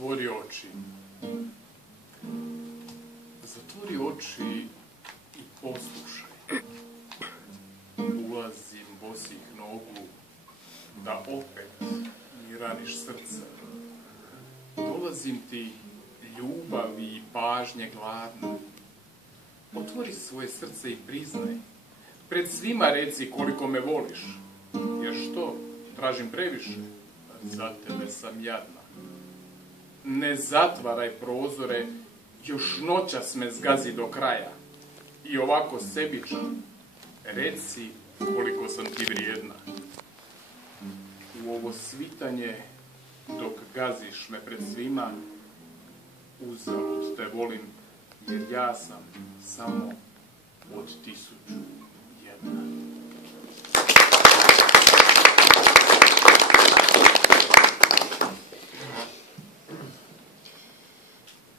Zatvori oči. Zatvori oči i poslušaj. Ulazim bosih nogu da opet mi raniš srce. Dolazim ti ljubavi i pažnje gladne. Otvori svoje srce i priznaj. Pred svima reci koliko me voliš. Jer što? Tražim previše. Za tebe sam jadna. Ne zatvaraj prozore, još noćas me zgazi do kraja. I ovako sebičan, reci koliko sam ti vrijedna. U ovo svitanje, dok gaziš me pred svima, uzalud te volim, jer ja sam samo od 1001.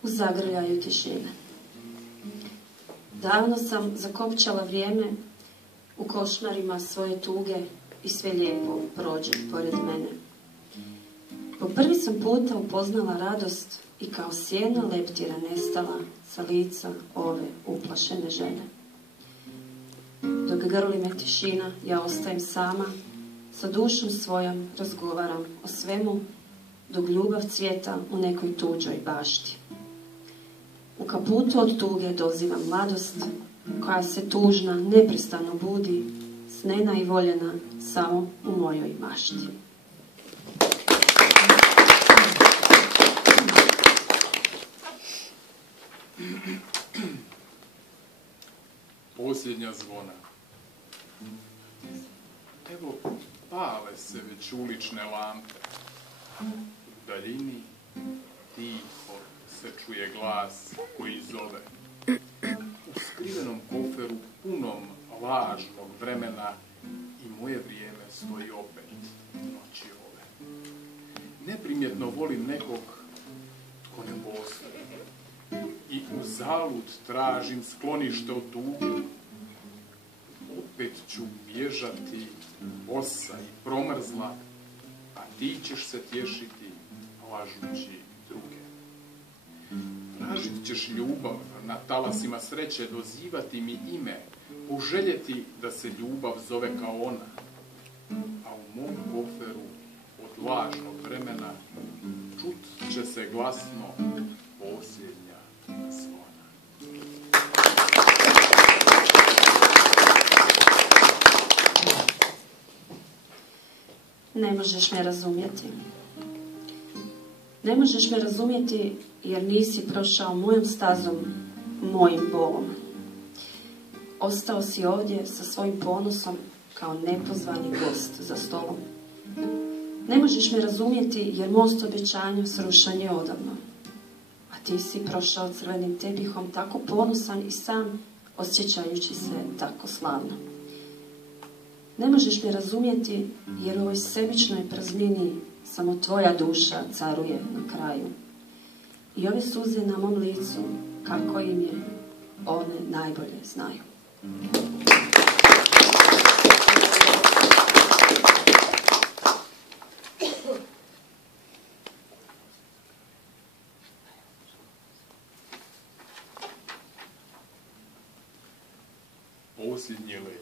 U zagrljaju tišine. Davno sam zakopčala vrijeme u košmarima svoje tuge i sve lijepo prođe pored mene. Po prvi sam puta upoznala radost i kao sjena leptira nestala sa lica ove uplašene žene. Dok grli me tišina, ja ostajem sama, sa dušom svojom razgovaram o svemu, dok ljubav cvjeta u nekoj tuđoj bašti. U kaputu od tuge dozivam mladost, koja se tužna neprestano budi, snena i voljena samo u mojoj mašti. Posljednja zvona. Evo, pale se već ulične lampe. U daljini tiho se čuje glas koji zove. U skrivenom koferu punom lažnog vremena i moje vrijeme stoji opet noći ove. Neprimjetno volim nekog tko ne postoji i u zalud tražim sklonište od tuge. Opet ću bježati bosa i promrzla, a ti ćeš se tješiti lažući druge. Tražit ćeš ljubav na talasima sreće, dozivati mi ime, poželjeti da se ljubav zove kao ona. A u mom koferu od lažnog vremena čut će se glasno posljednja zvona. Ne možeš me razumjeti. Ne možeš me razumjeti jer nisi prošao mojom stazom, mojim bolom. Ostao si ovdje sa svojim ponosom kao nepozvani gost za stolom. Ne možeš me razumjeti jer most obećanja srušan je odavno. A ti si prošao crvenim tepihom tako ponosan i sam, osjećajući se tako slavno. Ne možeš me razumjeti jer u ovoj sebičnoj praznini samo tvoja duša caruje na kraju. I ove suze na mom licu, kako im je, one najbolje znaju. Posljednji let.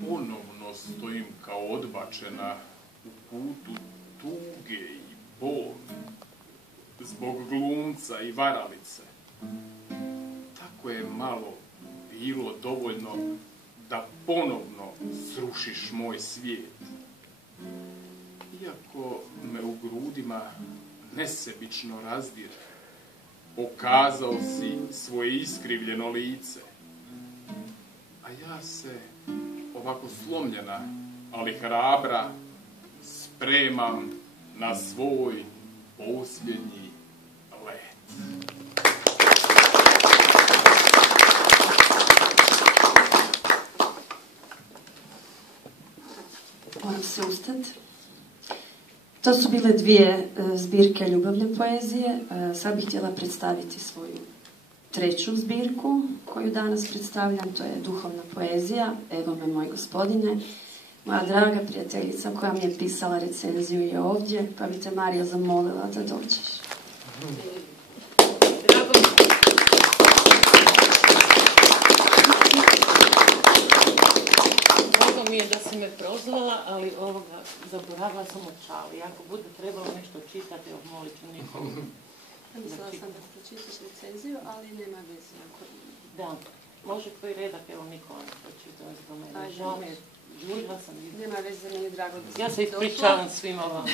Ponovno stojim kao odbačena u kutu tuge i bol, zbog glumca i varalice. Tako je malo bilo dovoljno da ponovno srušiš moj svijet. Iako me u grudima nesebično razdire, pokazao si svoje iskrivljeno lice. A ja se, ovako slomljena, ali hrabra, spremam na svoj posljednji let. Moram se ustati. To su bile dvije zbirke ljubavne poezije. Sad bih htjela predstaviti svoju treću zbirku koju danas predstavljam. To je duhovna poezija, Evo me moj gospodine. Moja draga prijateljica koja mi je pisala recenziju je ovdje, pa bi te Marija zamolila da dođeš. Drago mi. Drago mi je da si me prozvala, ali zaboravila sam očali. Ako bude trebalo nešto čitati, molit ću Nikolu. Mislila sam da pročitaš recenziju, ali nema veze. Da, može koji redak, evo Nikola ne pročitao zbog mene. Žao mi je, žurila sam. Nema veze, meni je drago da sam Ja se ispričavam svima vama.